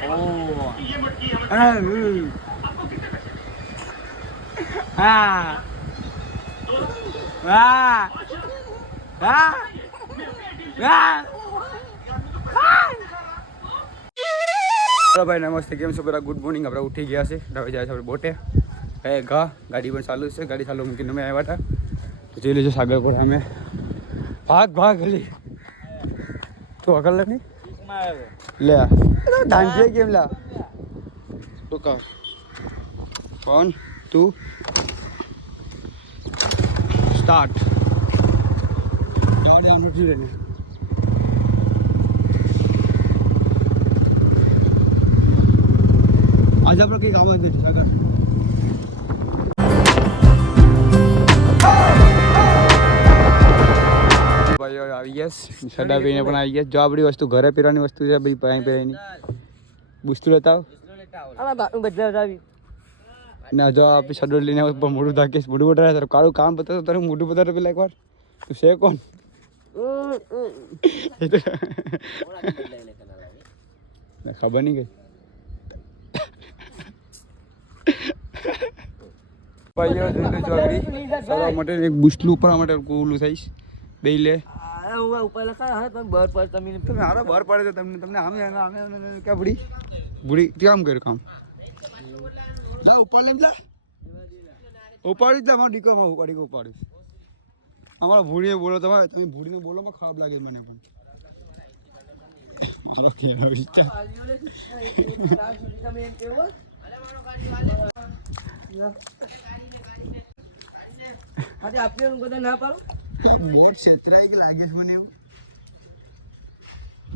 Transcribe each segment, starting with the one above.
ભાઈ નમસ્તે, કેમ છો બધા? Good morning. આપણે ઉઠી ગયા છે, હવે જાય છે આપણે બોટે. ગાડી પણ ચાલુ છે, ગાડી ચાલુ મૂકીને અમે આવ્યા હતા. તો જોઈ લેજો સાગર પર અમે ભાગ હલી તું અકલ નહીં લે ડાંજે કેમ લા તો કા કોણ તું સ્ટાર્ટ જોને આમ નથી રહેને આજે આપણે કંઈ કામ જ નથી સાગર. આવી ગયા સડા પીને પણ આવી ગયા. જો આપણી વસ્તુ ઘરે પહેરવાની વસ્તુ છે ભાઈ, પાણી પહેરાની બુસ્તું લેતા ના. જો આપી સડો લઈને મોઢું ધાકીશ, મોઢું બટાવે તારું કાળું કામ બતાવે તારું મોઢું બતાવે પેલા એકવાર તું છે કોણ? ખબર નહીં કઈ ભાઈ માટે એક બુસ્ટલું ઉપર માટે ઓલું થઈશ બે લે ઉપર લખા બર પર તમે હારો બર પડે તો તમને આમે ક્યાં બુડી કેમ કર્યું કામ ના ઉપર લઈ જા ઉપાડી જ મારો દીકરો માં ઉપાડીશ. અમારા ભૂડીને બોલો તમે ભૂડીને બોલો માં ખરાબ લાગે મને પણ મારો કેવો વિચાર આજે આપણે બધા ના પાડો બોટ ક્ષેત્રાય કે લાગે છે મને એવું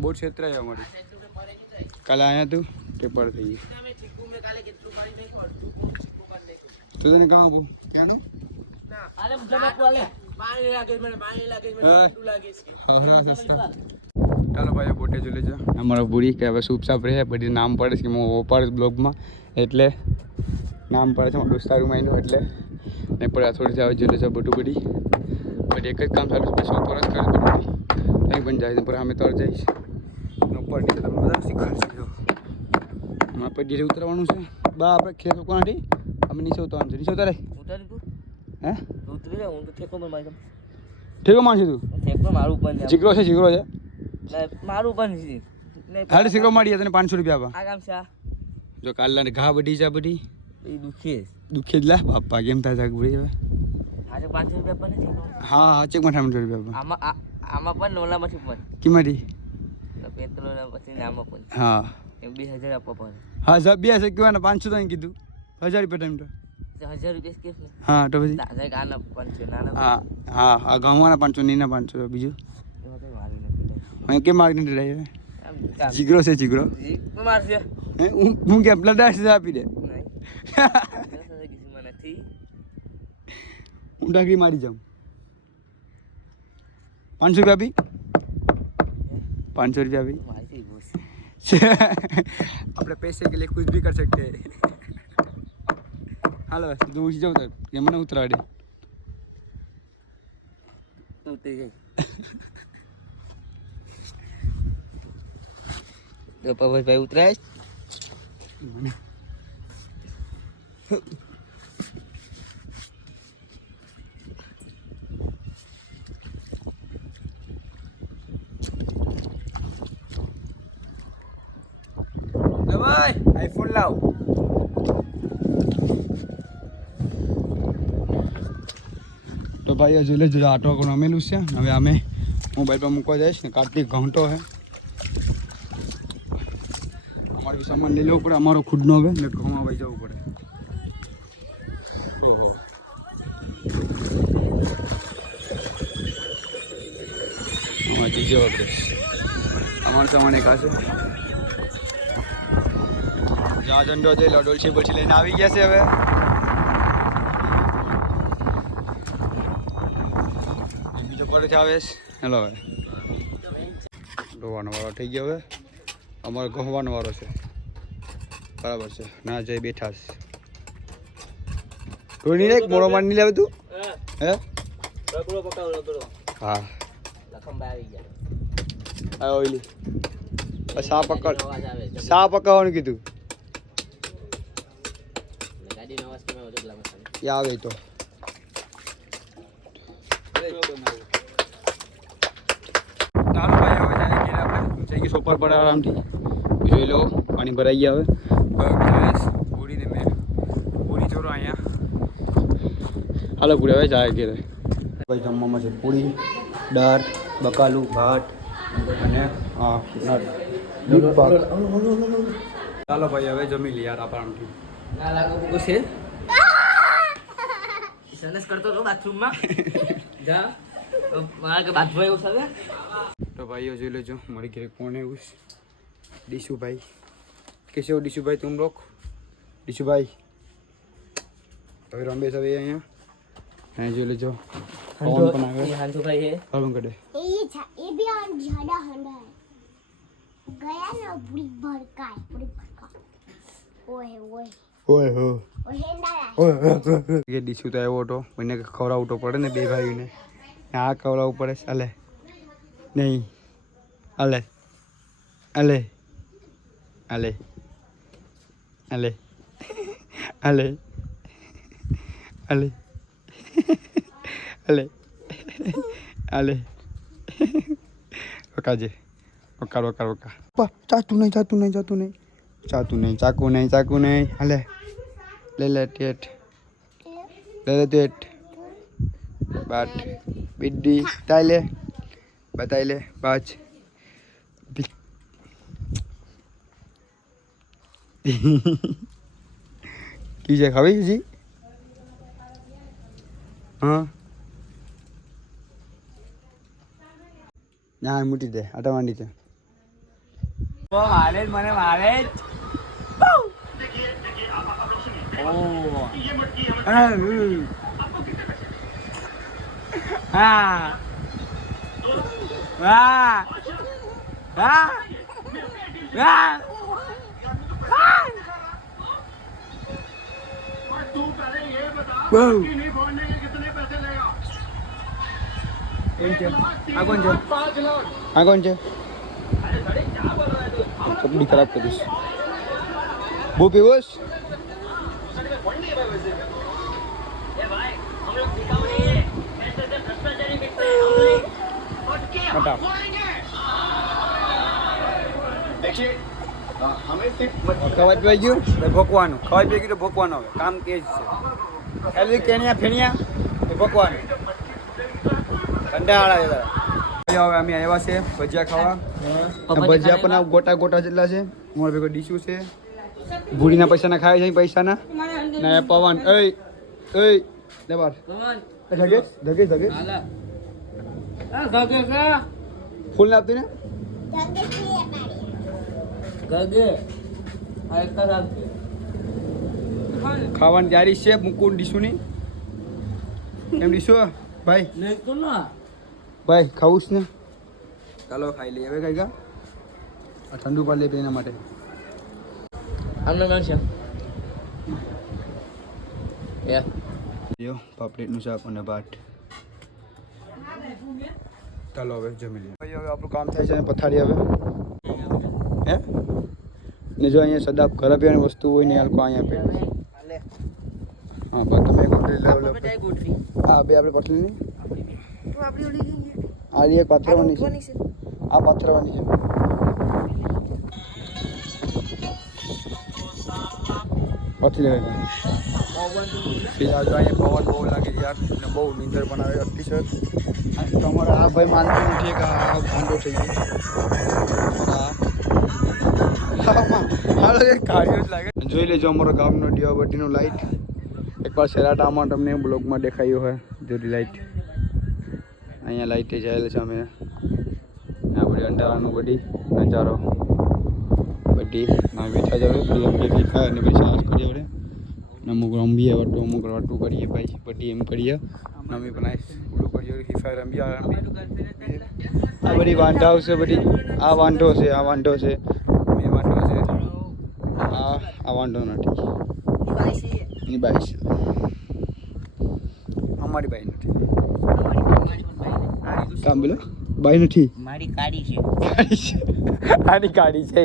બોટ ક્ષેત્રાય અમારી કાલે આયા તું પેપર થઈ ગઈ તો તને કહું ક્યાંનું આલે જમા કોલે પાણી લાગે મને પાણી લાગે મને ઠંડુ લાગે છે. હા સસ્તા ચાલો ભાઈ બોટે જોઈ લેજો. અમારો બુડી કે હવે સૂપ સાપ રહે બધી નામ પડે છે કે હું ઓપાડ બ્લોગમાં એટલે નામ પડે છે મારું દોસ્તારું માયનું એટલે ને પડે થોડી આવે જોઈ લેજો બધું બધી એક જ કામ ચાલુ છે. શું પરત કરે બધું નહીં પણ જાય પર અમે તર જઈશ ઉપર નીચે તમને બધા શીખવાડશે. અમારે પછી ધીરે ઉતરવાનું છે બા આપણે ખેત કોનાથી અમે નીચે ઉતરવાનું છે. નીચે ઉતારે ઉતારી તું હે ઉતરી જા હું તો ઠેકો માં મારી દઉં. ઠેકો મારશે તું? ઠેકો મારું પણ જીગરો છે મારું પણ છે ખાલી શીખરો મારી તને 500 રૂપિયા આપા. આ કામ છે જો કાલના ઘા બધી છે બધી એ દુખે જ લા બાપા કેમ થાય જાગ બધી હવે આજે 500 રૂપિયા પણ છે. હા ચેક માં 500 રૂપિયા આમાં પણ નોલામાંથી પણ કિંમતી પેટ્રોલ પછી નામાં પણ હા 2000 આપવા પડે. હા સાહેબ 2000 કહેવાના 500 તો કીધું 1000 રૂપિયા ટાઈમ તો 1000 રૂપિયા કેસ ને હા તો પછી આના 500 નાના હા આ ગામવાના 500 નીના 500 બીજું મેં કેમ મારી નથી રહી જીગરો છે જીગરો મારશે હે હું કેમ લડાશ આપી દે હું ડાકરી મારી જાઉં 500 રૂપિયા આપી 500 रुपया भी अपने पैसे के लिए कुछ भी कर सकते हैं. हेलो तू उठ जाओ ये मैंने उतरा दे तो पवन भाई उतरा આઈફોન લાવ. તો ભાઈ હજુ લે આટો રમેલું છે હવે અમે મોબાઈલ પર મૂકવા જઈશ ને કાર્તિક ઘંટો છે અમારે બી સામાન લઈ લેવું પડે અમારો ખુદનો હવે ને ઘઉં આવી જવું પડે. ઓહો અમારે જીજે વગરે અમારે સામાન એક હશે જ્યાં ઝંડો છે ડોલસી બોલસી લઈને આવી ગયા છે. હવે બીજો પડે છે આવે હેલો હવે ધોવાનો વાળો થઈ ગયો. હવે અમારો ગહવાનો વાળો છે બરાબર છે ના જઈ બેઠા છે કોઈ નહીં મોડો માર નહીં લેવું તું હે હા ઓઈલી સા પકડ સા પકડવાનું કીધું આવે તો ચાલો ભાઈ હવે જાય ઘેર આપણે જઈએ સોપર પર આરામથી જોઈ લો પાણી ભરાઈ ગયા હવે પૂરીને મેં પૂરી ચોરો અહીંયા હાલો પૂરી હવે જાય ઘેરે ભાઈ જમવામાં છે પૂરી દાળ બકાલું ભાત અને દૂધ પાક ચાલો ભાઈ હવે જમી લઈએ યાર આરામથી ના લાગો બુકો છે સંદેશ કરતો તો બાથરૂમમાં જા મારા કે બાથરૂમ એવું છે તો ભાઈઓ જોઈ લેજો મારી ઘરે કોણ એવું ડીશુભાઈ कैसे हो ડીશુભાઈ तुम लोग ડીશુભાઈ હવે રમેશ હવે અહીંયા જોઈ લેજો कौन बनावे हांजो भाई है कौन करे ये भी ज्यादा हंडा है गया ना पूरी भड़का है पूरी भड़का ओए ઓય ओए हेंडा કે ડીશુ તો આવ્યો હતો મને ખવડાવવું તો પડે ને બે ભાઈને આ ખવડાવવું પડે ચાલે નહીં અલે અલે અલે અલે અલે અલે અલે અલે વકાજે વકાર વકાર વકાર ચાતું નહીં ચાતું નહીં ચાતું નહીં ચાતું નહીં ચાકુ નહીં ચાકુ નહીં અલે લે લે ટેટ લે લે ટેટ બાટ બિડ્ડી તાઈ લે બતાઈ લે બાજ કી છે ખાવી જી હા ના મૂટી દે આટા માંડી છે મારે મને મારે હા વાહ વાહ વાહ कौन है कपड़ी खराब करीश वो पीवस खवाई पीवाई गયું ભોકવાનું ખવાઈ પી ગયું તો ભોકવાનું હવે કામ કે જ છે એટલે કેણિયા ફેણિયા ભોકવાનું ઠંડા હવે અમે આવ્યા છે ભજીયા ખાવા ભજીયા પણ ગોટા ગોટા જેટલા છે મોર ભેગો ડીશું છે ભૂરીના પૈસાના ખાય છે પૈસાના ને પવન એય એય લે બાર ધગે ધગે ધગે ફૂલ ના આપતી ને ગગે ખાવાની તૈયારી છે મુકુન ડીશુની એમ ડીશુ ભાઈ નહીં તો ના ભાઈ ખાવું છે ને ચાલો ખાઈ લઈએ હવે કઈ ગા ઠંડુ પાડી લે એના માટે આમને મેં છે યો પાપડીનું શાક અને ભાત ચાલો હવે જમી લઈએ ભાઈ હવે આપણું કામ થાય છે ને પથારી હવે હે ને જો અહીંયા સદાબ ઘરે પીવાની વસ્તુ હોય ને લોકો અહીંયા પે હા પણ તમે કોટરી લેવલ હા બે આપણે પટલી ની આ એક પાથરવાની છે આ પાથરવાની છે પછી લેવાની ફિલહાલ જો અહીંયા પવન બહુ લાગે યાર ને બહુ નીંદર પણ આવે અતિશય તમારા આ ભાઈ માનતો નથી કે આ ભાંડો થઈ ગયો હા કાર્યો જ લાગે જોઈ લેજો અમારો ગામનો દિવાબત્તીનો લાઇટ એકવાર સેરાટામાં તમને બ્લોગમાં દેખાયો હોય જોરી લાઇટ અહીંયા લાઇટે જાયેલ છે અમે આ બધી અંધારાનું બધી નજારો બધી ના બેઠા જાવે બધી ફ્રી ફાયર ને પછી સાસ કરીએ આપણે અમુક રમીએ અમુક વાટું કરીએ ભાઈ બધી એમ કરીએ નમી બનાવી ઓલું કરીએ ફ્રી ફાયર રમીએ આ બધી વાંઢાઓ છે બધી આ વાંઢો છે આ વાંઢો છે મેં વાંઢો છે આ વાંઢો નથી એની બાઈ છે અમારી બાઈ નથી કામ બોલો બાઈ નથી મારી કાળી છે આની ગાડી છે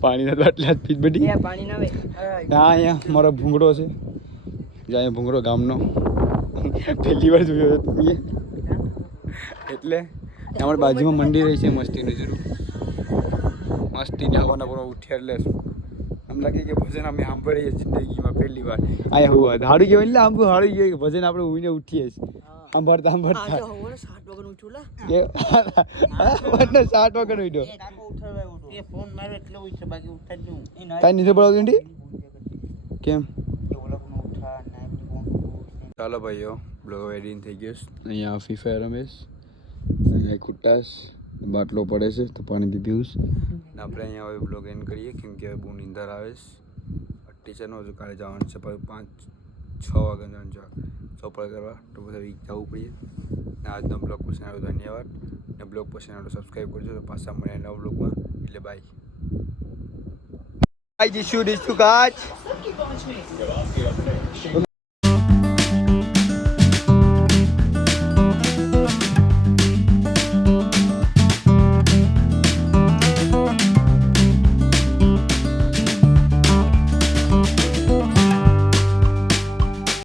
પાણીના બાટલા જ પીજ બધી પાણી ના આવે ના અહીંયા મારો ભૂંગળો છે જ્યાં અહીંયા ભૂંગળો ગામનો પહેલી વાર જોયો હતો મેં એટલે અમારી બાજુમાં મંદિર રહી છે મસ્તીનું જરૂર મસ્તીને આવવાના પર ઉઠ્યા એટલે આમ લાગે કે ભજન અમે સાંભળીએ જિંદગીમાં પહેલી વાર અહીંયા હું હાડું કહેવાય એટલે આમ હાડું કહેવાય કે ભજન આપણે ઉઈને ઉઠીએ સાંભળતા સાંભળતા 60 વગર ઉઠ્યો એ ફોન મારો એટલે હોય છે બાકી ઉઠાડ્યું તારી નીચે બોલાવતી નથી કેમ ચાલો ભાઈઓ બ્લોગ એડિંગ થઈ ગયો અહીંયા ફ્રી ફાયર રમેશ અહીંયા કુટ્ટાસ બાટલો પડે છે તો પાણી પીવું ને આપણે અહીંયા હવે બ્લોગ એન્ડ કરીએ કેમ કે બહુ નીંદર આવે છે ટીચરનો હજુ કાલે જવાનું છે 5-6 વાગે જવાનું છે ચોપડ કરવા તો બધા વીક જવું પડીએ ને આજનો બ્લોગ પસંદ આવ્યો ધન્યવાદ ને બ્લોગ પસંદ આવ્યો સબસ્ક્રાઈબ કરજો તો પાછા મળ્યા નવા બ્લોગમાં એટલે બાય બાય જીશુ ડીશુ કાચ